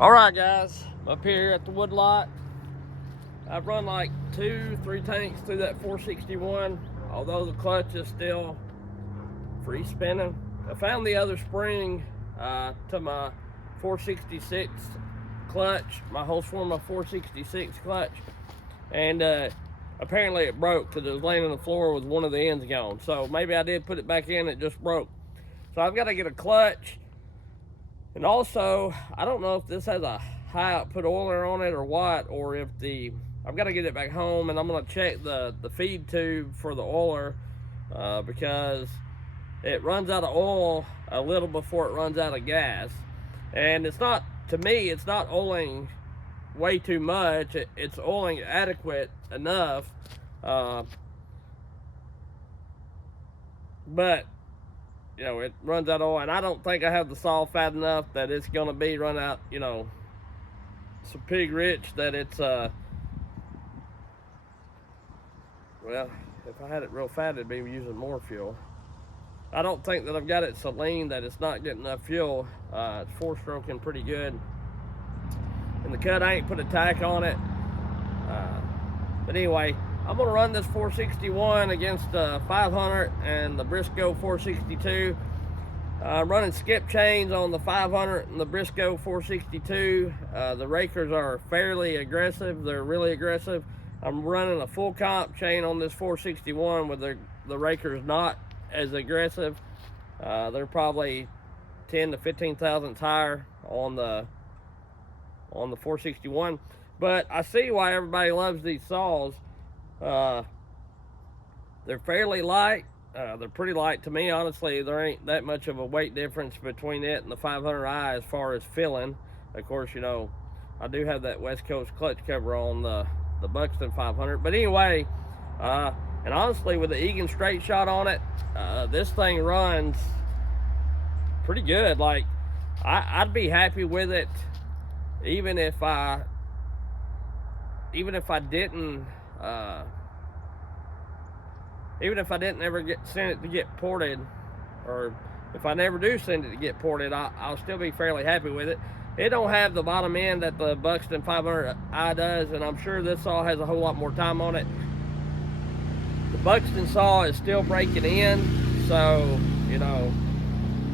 Alright guys, I'm up here at the wood lot. I've run like 2-3 tanks through that 461, although the clutch is still free spinning. I found the other spring to my 466 clutch, my whole swarm of 466 clutch, and apparently it broke because it was laying on the floor with one of the ends gone. So maybe I did put it back in, it just broke. So I've got to get a clutch. And also, I don't know if this has a high output oiler on it or what, or if I've got to get it back home and I'm going to check the feed tube for the oiler because it runs out of oil a little before it runs out of gas. And it's not, to me, it's not oiling way too much. It's oiling adequate enough. But you know, it runs out of oil, and I don't think I have the saw fat enough that it's going to be run out, you know, so pig rich that it's, well, if I had it real fat, it'd be using more fuel. I don't think that I've got it so lean that it's not getting enough fuel. It's four-stroking pretty good. And the cut, I ain't put a tack on it. But anyway, I'm going to run this 461 against the 500 and the Briscoe 462. I'm running skip chains on the 500 and the Briscoe 462. The rakers are fairly aggressive. They're really aggressive. I'm running a full comp chain on this 461 with the rakers not as aggressive. They're probably 10 to 15 thousandths higher on the 461. But I see why everybody loves these saws. They're fairly light. They're pretty light to me, honestly. There ain't that much of a weight difference between it and the 500i as far as filling. Of course, you know, I do have that West Coast clutch cover on the Buxton 500. But anyway, and honestly, with the Egan straight shot on it, this thing runs pretty good. Like, I'd be happy with it even if I didn't ever send it to get ported, or if I never do send it to get ported, I'll still be fairly happy with it. It don't have the bottom end that the Buxton 500i does, and I'm sure this saw has a whole lot more time on it. The Buxton saw is still breaking in, so, you know,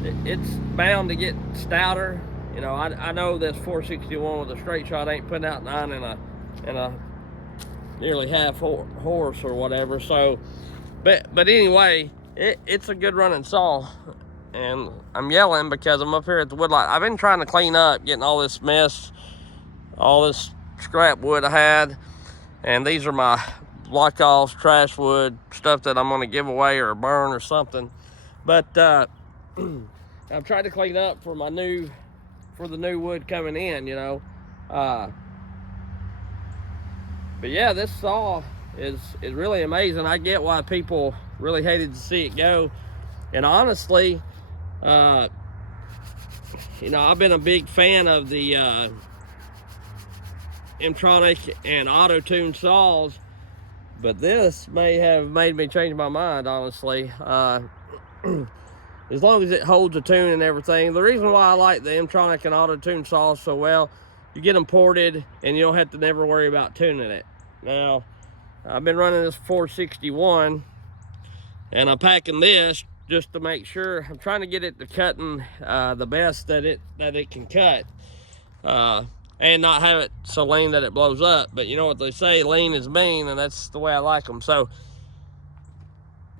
it's bound to get stouter. You know, I know this 461 with a straight shot ain't putting out 9 in a nearly half horse or whatever. So, but anyway, it's a good running saw. And I'm yelling because I'm up here at the wood lot. I've been trying to clean up, getting all this mess, all this scrap wood I had. And these are my block-offs, trash wood, stuff that I'm going to give away or burn or something. But I'm trying to clean up for the new wood coming in, you know. But yeah, this saw is really amazing. I get why people really hated to see it go. And honestly, you know, I've been a big fan of the M-tronic and auto-tune saws, but this may have made me change my mind, honestly. As long as it holds a tune and everything. The reason why I like the M-tronic and auto-tune saws so well, you get them ported and you don't have to never worry about tuning it. Now, I've been running this 461 and I'm packing this just to make sure. I'm trying to get it to cutting the best that it can cut, and not have it so lean that it blows up. But you know what they say, lean is mean, and that's the way I like them. So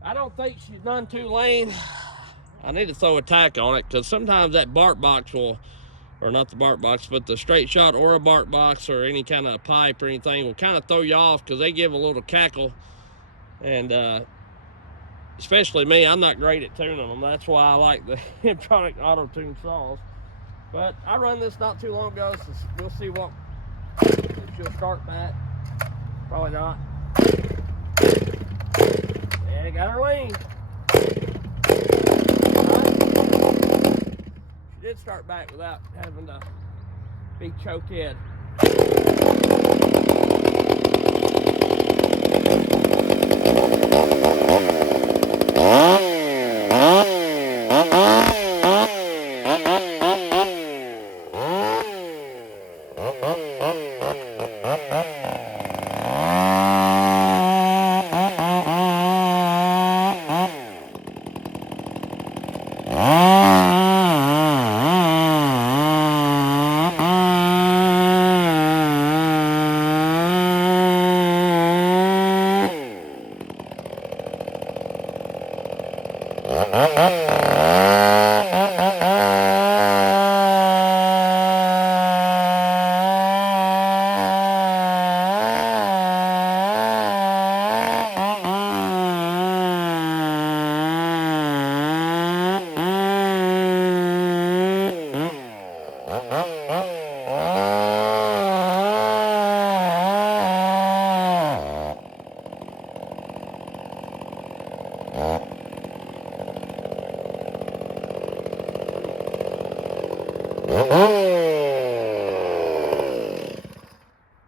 I don't think she's none too lean. I need to throw a tack on it because sometimes that bark box will, or not the bark box, but the straight shot or a bark box or any kind of pipe or anything will kind of throw you off because they give a little cackle. And especially me, I'm not great at tuning them. That's why I like the M-tronic auto-tune saws. But I run this not too long ago, so we'll see if she'll start back. Probably not. Yeah, got her lean. She did start back without having to be chokehead.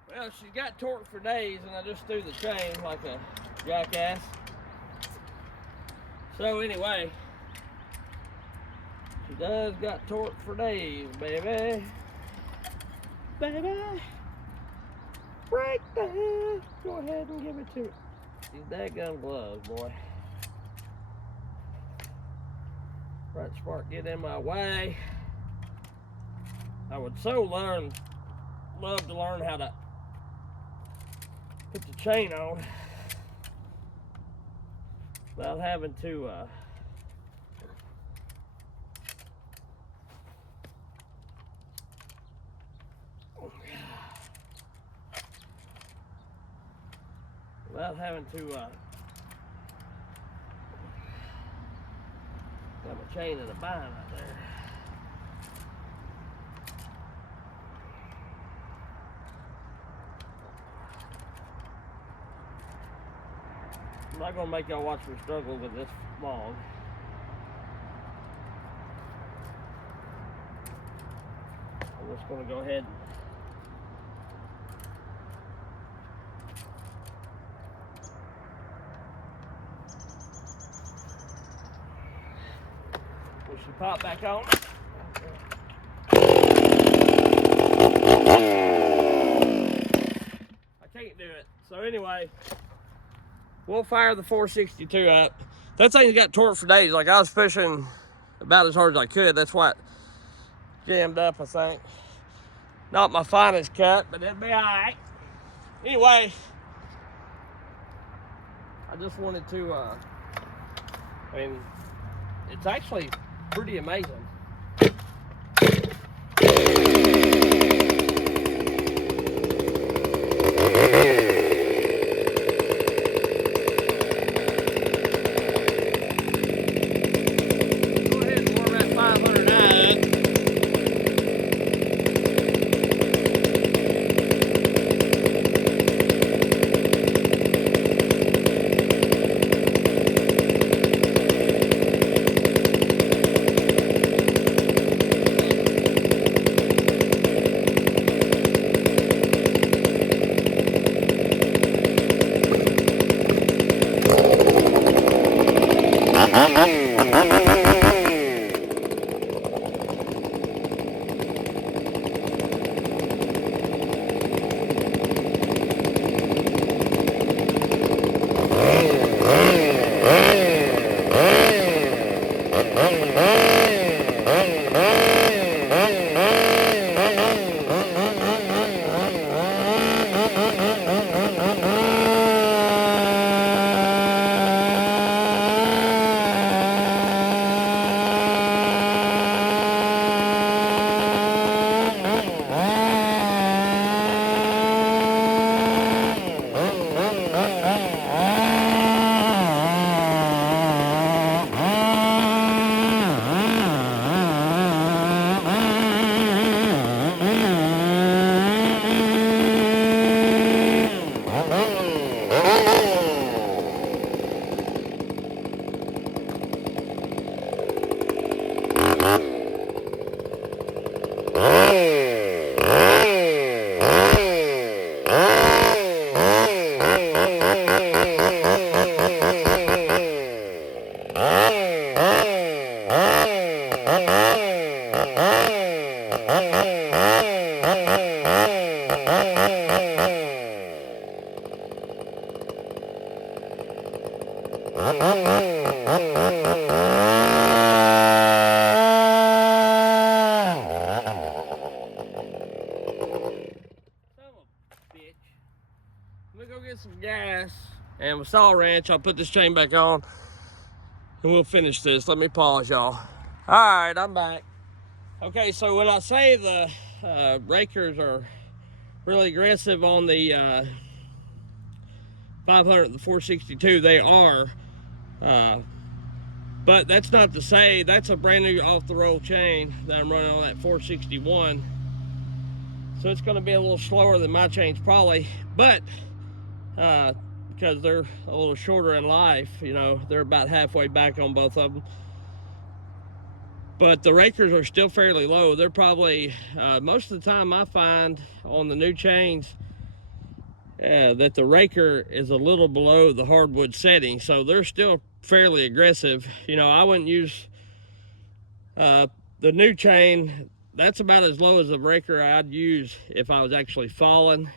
Well, she's got torque for days, and I just threw the chain like a jackass. So anyway, she does got torque for days, baby. Baby, break down. Go ahead and give it to me. These daggum gloves, boy. Front spark get in my way. I would so love to learn how to put the chain on without having to got my chain in a bind right there. I'm not gonna make y'all watch me struggle with this long. I'm just gonna go ahead and push the pop back on. I can't do it. So anyway, we'll fire the 462 up. That thing's got torque for days. Like, I was pushing about as hard as I could. That's why it jammed up, I think. Not my finest cut, but it'll be all right. Anyway, I just wanted to, I mean, it's actually pretty amazing. Let me go get some gas, and with saw wrench, I'll put this chain back on, and we'll finish this. Let me pause, y'all. All right, I'm back. Okay, so when I say the rakers are really aggressive on the 500 and the 462, they are. But that's not to say that's a brand new off-the-roll chain that I'm running on that 461. So it's going to be a little slower than my chains probably, but because they're a little shorter in life, you know, they're about halfway back on both of them. But the rakers are still fairly low. They're probably, most of the time I find on the new chains that the raker is a little below the hardwood setting. So they're still fairly aggressive. You know, I wouldn't use the new chain. That's about as low as the raker I'd use if I was actually falling,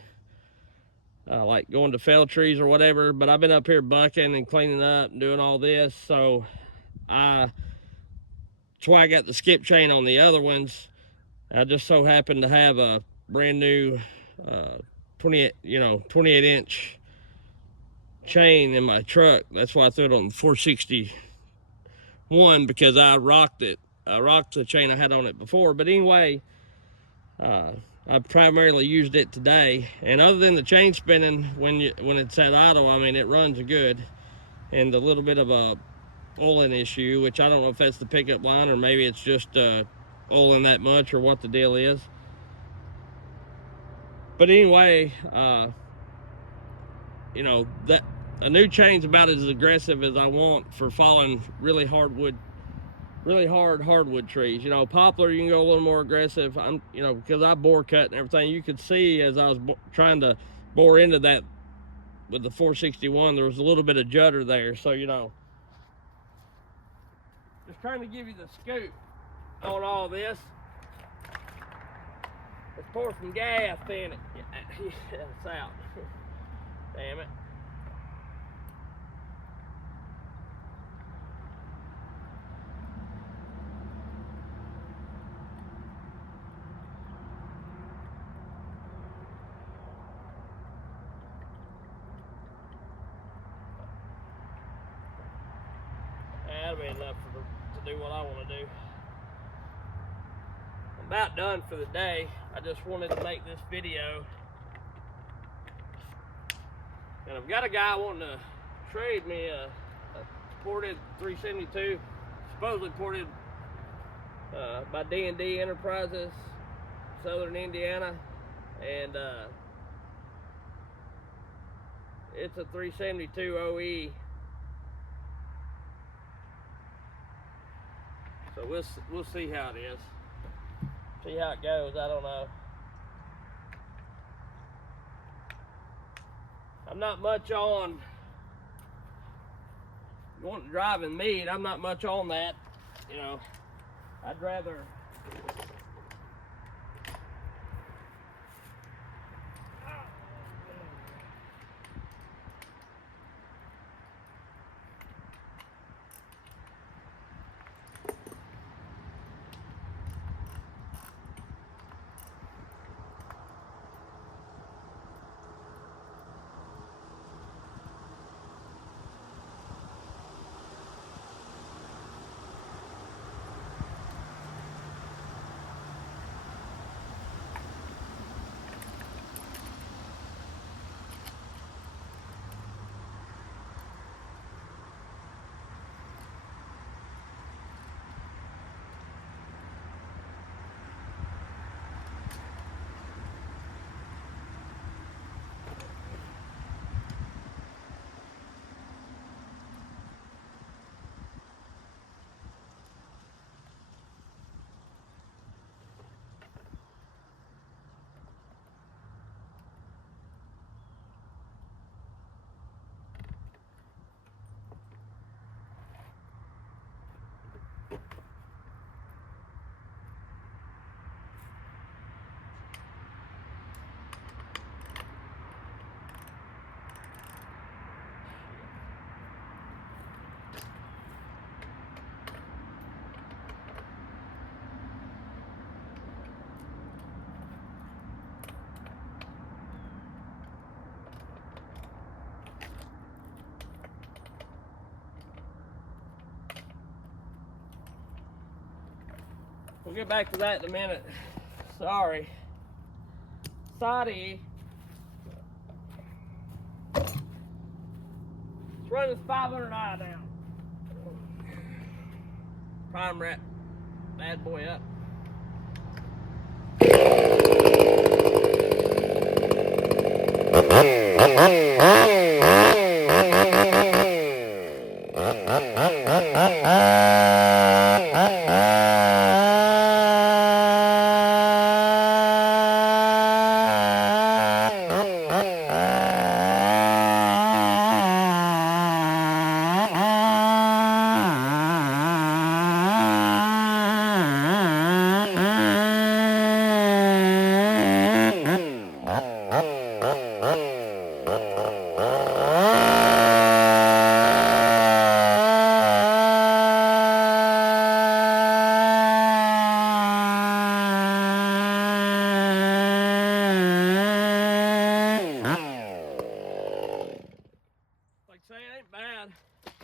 like going to fell trees or whatever. But I've been up here bucking and cleaning up and doing all this. So that's why I got the skip chain on the other ones. I just so happened to have a brand new 28 inch chain in my truck. That's why I threw it on the 461, because I rocked it. I rocked the chain I had on it before. But anyway, I primarily used it today. And other than the chain spinning when it's at idle, I mean, it runs good. And a little bit of a oiling issue, which I don't know if that's the pickup line or maybe it's just oiling that much or what the deal is. But anyway, you know, that a new chain's about as aggressive as I want for falling really hard hardwood trees. You know, poplar you can go a little more aggressive. You know, because I bore cut and everything, you could see as I was trying to bore into that with the 461, there was a little bit of judder there. So, you know, just trying to give you the scoop on all this. Let's pour some gas in it. It's out. Damn it. That'll be enough to do what I want to do. I'm about done for the day. I just wanted to make this video. And I've got a guy wanting to trade me a ported 372, supposedly ported by D&D Enterprises, Southern Indiana. And it's a 372 OE. So we'll see how it is. See how it goes. I don't know. I'm not much on wanting to drive and meet. I'm not much on that. You know, I'd rather We'll get back to that in a minute. Sorry. It's running this 500i down. Prime wrap bad boy up.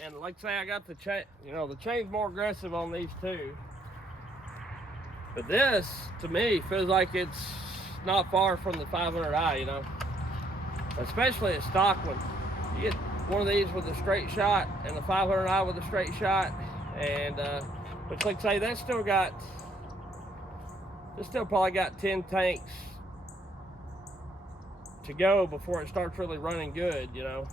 And like I say, I got the chain, you know, the chain's more aggressive on these two. But this, to me, feels like it's not far from the 500i, you know. Especially a stock one. You get one of these with a straight shot and the 500i with a straight shot. And, but like I say, this still probably got 10 tanks to go before it starts really running good, you know.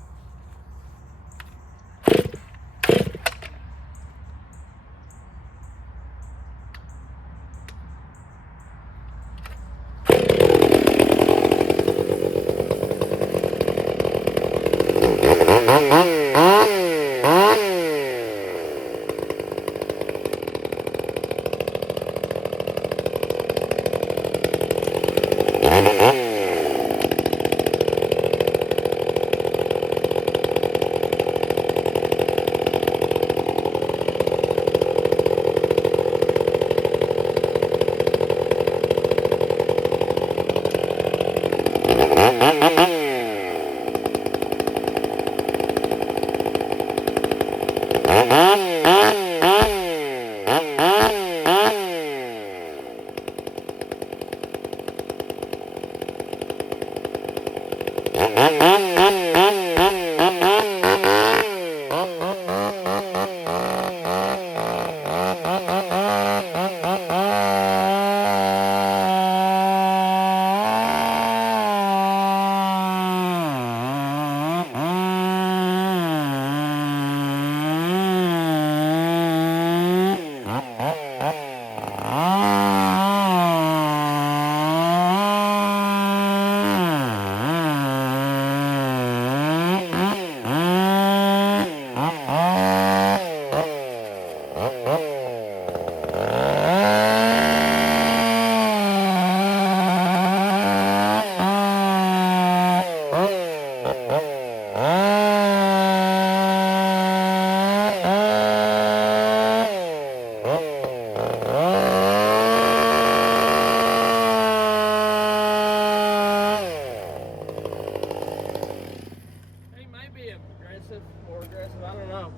More aggressive, I don't know.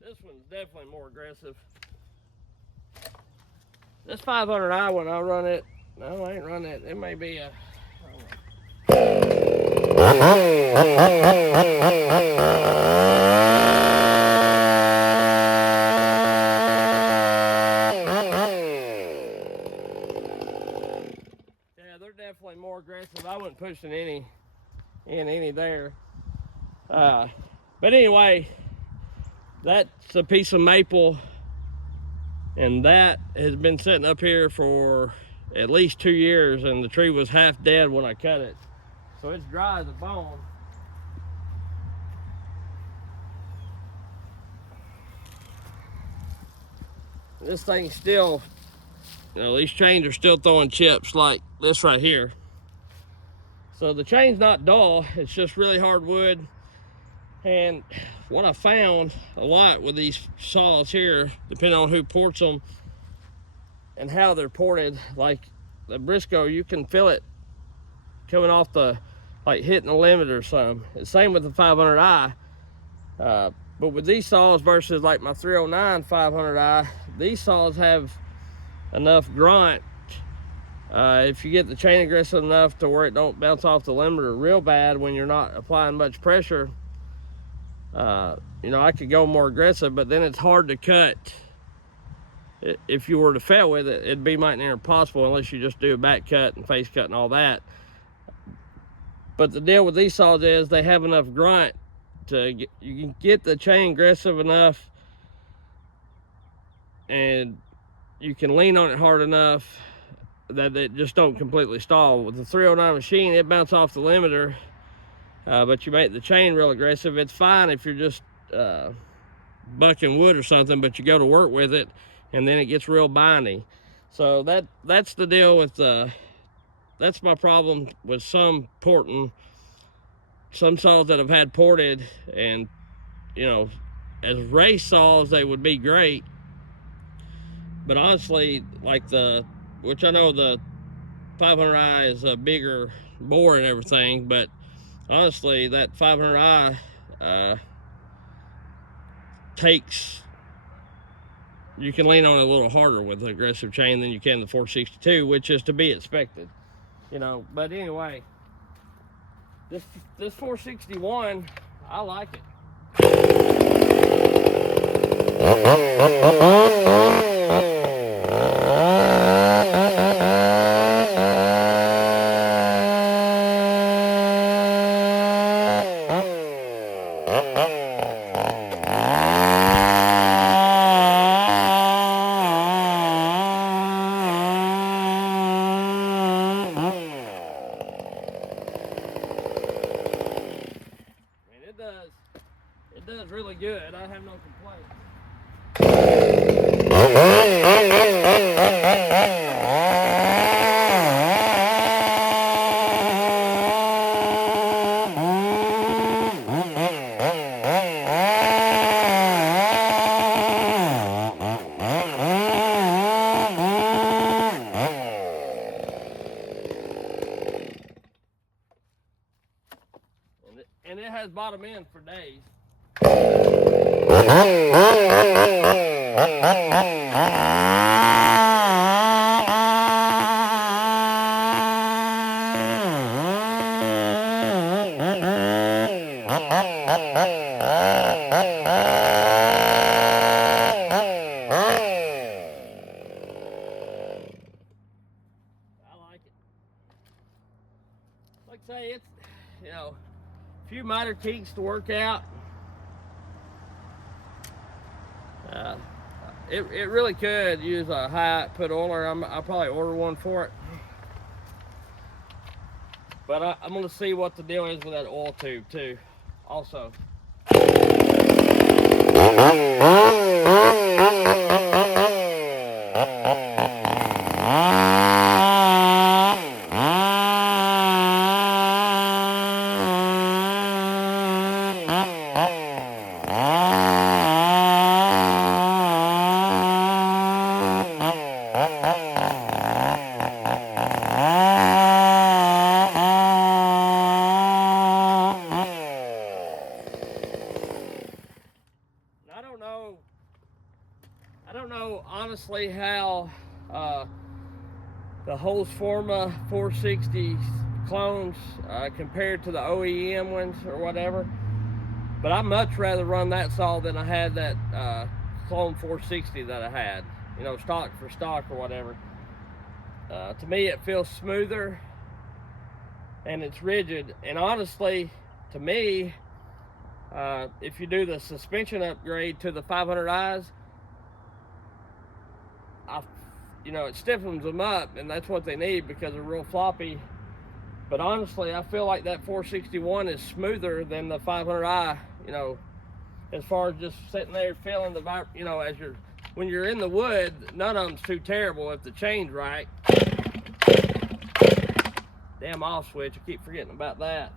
This one's definitely more aggressive. This 500i, when I run it, no, I ain't running it. It may be a. They're definitely more aggressive. I wasn't pushing any there. But anyway, that's a piece of maple, and that has been sitting up here for at least 2 years, and the tree was half dead when I cut it. So it's dry as a bone. This thing's still, you know, these chains are still throwing chips like this right here. So the chain's not dull, it's just really hard wood. And what I found a lot with these saws here, depending on who ports them, and how they're ported. Like the Briscoe, you can feel it coming off the, like hitting the limit or something. Same with the 500i. But with these saws versus like my 309 500i, these saws have enough grunt. If you get the chain aggressive enough to where it don't bounce off the limiter real bad when you're not applying much pressure, you know, I could go more aggressive, but then it's hard to cut. If you were to fail with it, it'd be mighty near impossible unless you just do a back cut and face cut and all that. But the deal with these saws is they have enough grunt to get, you can get the chain aggressive enough and you can lean on it hard enough that it just don't completely stall. With the 309 machine, it bounces off the limiter, but you make the chain real aggressive. It's fine if you're just bucking wood or something, but you go to work with it and then it gets real bindy. So that's the deal with that's my problem with some porting. Some saws that have had ported, and you know, as race saws they would be great, but honestly, like which I know the 500i is a bigger bore and everything, but honestly that 500i takes, you can lean on it a little harder with an aggressive chain than you can the 462, which is to be expected, you know. But anyway, this 461, I like it. It does really good. I have no complaints. And it has bottom end for days. Like I say, it's, you know, a few minor kinks to work out. It really could use a high output oiler. I'll probably order one for it. But I'm going to see what the deal is with that oil tube too, also. I don't know honestly how the Holzforma 460 clones compared to the OEM ones or whatever, but I'd much rather run that saw than I had that clone 460 that I had, you know, stock for stock or whatever. To me it feels smoother and it's rigid, and honestly to me, if you do the suspension upgrade to the 500i's, you know, it stiffens them up, and that's what they need because they're real floppy. But honestly, I feel like that 461 is smoother than the 500i, you know, as far as just sitting there feeling the, you know, as when you're in the wood, none of them's too terrible if the chain's right. Damn off switch, I keep forgetting about that.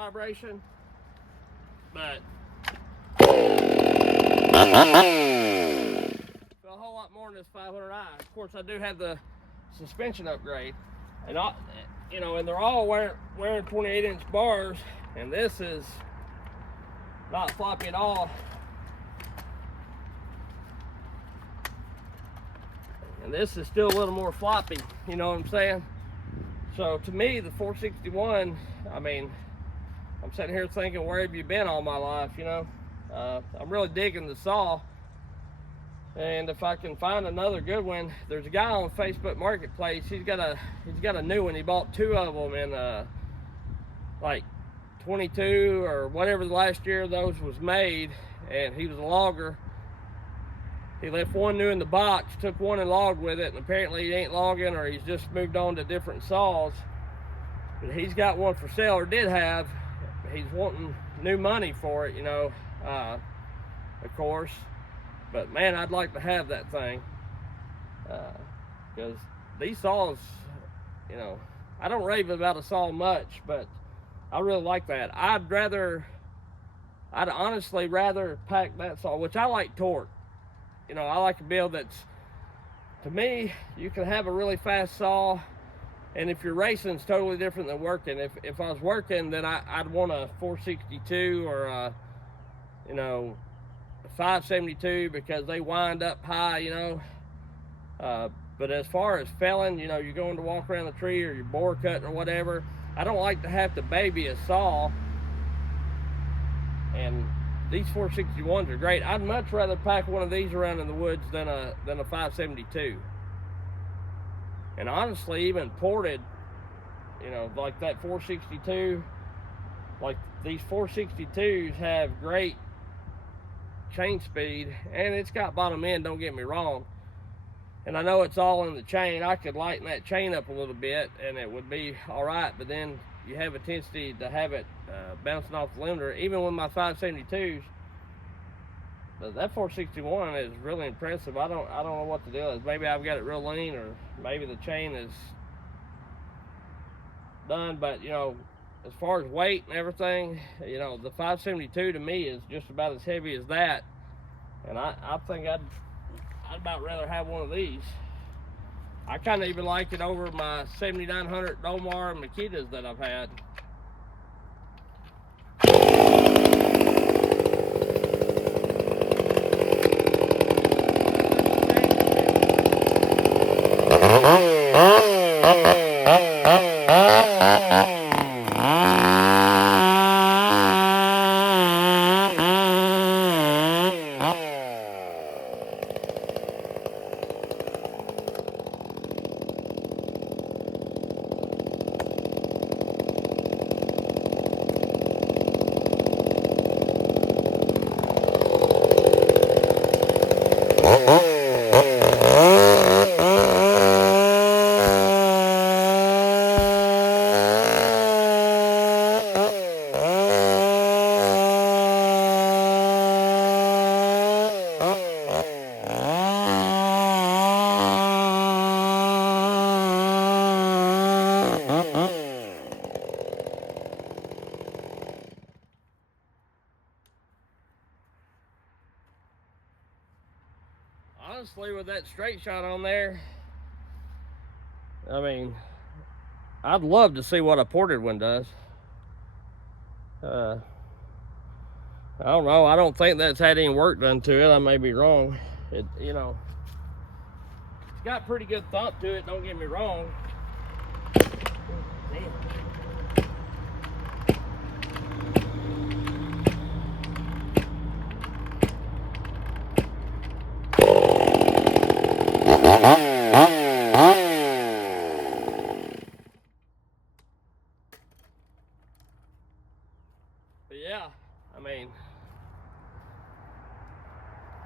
vibration, but a whole lot more than this 500i. Of course, I do have the suspension upgrade, and and they're all wearing 28-inch bars, and this is not floppy at all. And this is still a little more floppy, you know what I'm saying? So to me, the 461, I mean, I'm sitting here thinking, where have you been all my life, you know? I'm really digging the saw. And if I can find another good one, there's a guy on Facebook Marketplace. He's got a new one. He bought 2 of them in like 22 or whatever the last year those was made. And he was a logger. He left one new in the box, took one and logged with it, and apparently he ain't logging, or he's just moved on to different saws. But he's got one for sale, or did have. He's wanting new money for it, you know, of course. But man, I'd like to have that thing, because these saws, you know, I don't rave about a saw much, but I really like that. I'd honestly rather pack that saw, which I like torque. You know, I like a build that's, to me, you can have a really fast saw, and if you're racing, it's totally different than working. If I was working, then I'd want a 462 or a, you know, a 572, because they wind up high, you know. But as far as felling, you know, you're going to walk around the tree or you're bore cutting or whatever, I don't like to have to baby a saw. And these 461s are great. I'd much rather pack one of these around in the woods than a 572. And honestly, even ported, you know, like that 462, like these 462s have great chain speed, and it's got bottom end, don't get me wrong. And I know it's all in the chain. I could lighten that chain up a little bit and it would be all right, but then you have a tendency to have it bouncing off the limiter. Even with my 572s, that 461 is really impressive. I don't know what the deal is. Maybe I've got it real lean, or maybe the chain is done. But you know, as far as weight and everything, you know, the 572 to me is just about as heavy as that. And I think I'd about rather have one of these. I kind of even like it over my 7900 Domar and Makitas that I've had. Honestly, with that straight shot on there, I mean, I'd love to see what a ported one does. I don't know. I don't think that's had any work done to it. I may be wrong. It, you know, it's got pretty good thump to it. Don't get me wrong. Damn. But yeah, I mean,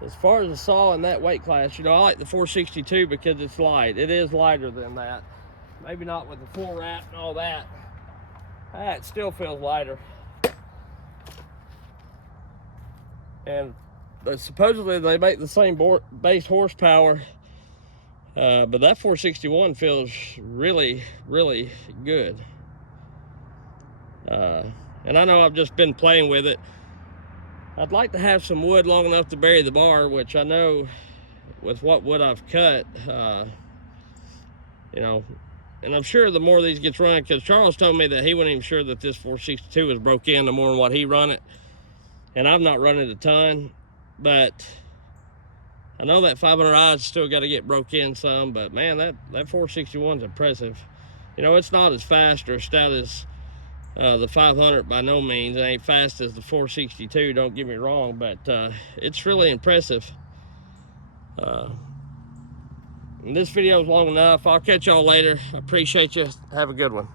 as far as the saw in that weight class, you know, I like the 462 because it's light. It is lighter than that. Maybe not with the full wrap and all that. It still feels lighter. And supposedly they make the same base horsepower, but that 461 feels really, really good. And I know I've just been playing with it. I'd like to have some wood long enough to bury the bar, which I know with what wood I've cut, you know, and I'm sure the more these gets run, because Charles told me that he wasn't even sure that this 462 was broke in the more than what he run it. And I've not run it a ton, but I know that 500i's still got to get broke in some. But man, that 461's impressive. You know, it's not as fast or stout as the 500 by no means. It ain't fast as the 462, don't get me wrong, but it's really impressive. And this video is long enough. I'll catch y'all later. I appreciate you. Have a good one.